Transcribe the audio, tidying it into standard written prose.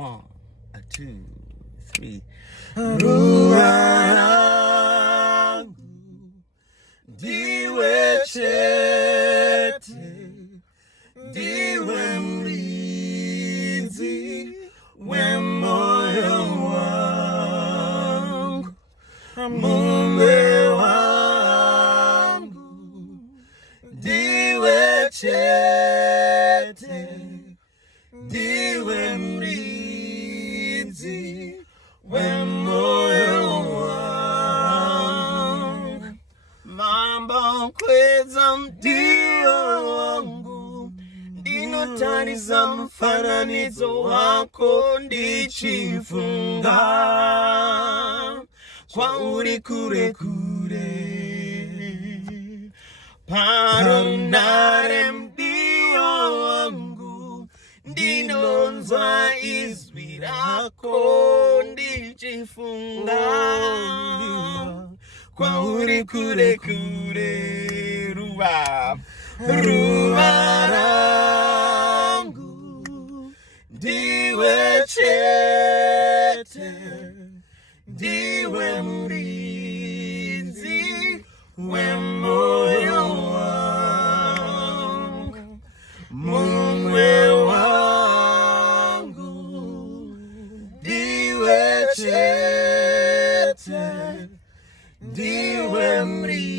1, 2, 3. Ruangu ndiwe chete, ndiwe mlinzi wa moyo wangu, mume wangu ndiwe chete, ndiwe mlinzi wa moyo wangu, mambo kweza mdio wangu, ndinotariza mfananizo wako, ndichifunga kwa uri kure kure, parunare mdio wangu, ndinonzwa izwi rako, ndichifunga kwa uri kure kure. Ruwa rangu ndiwe chete, ndiwe mlinzi wa moyo wangu, mume wangu ndiwe chete, ndiwe mlinzi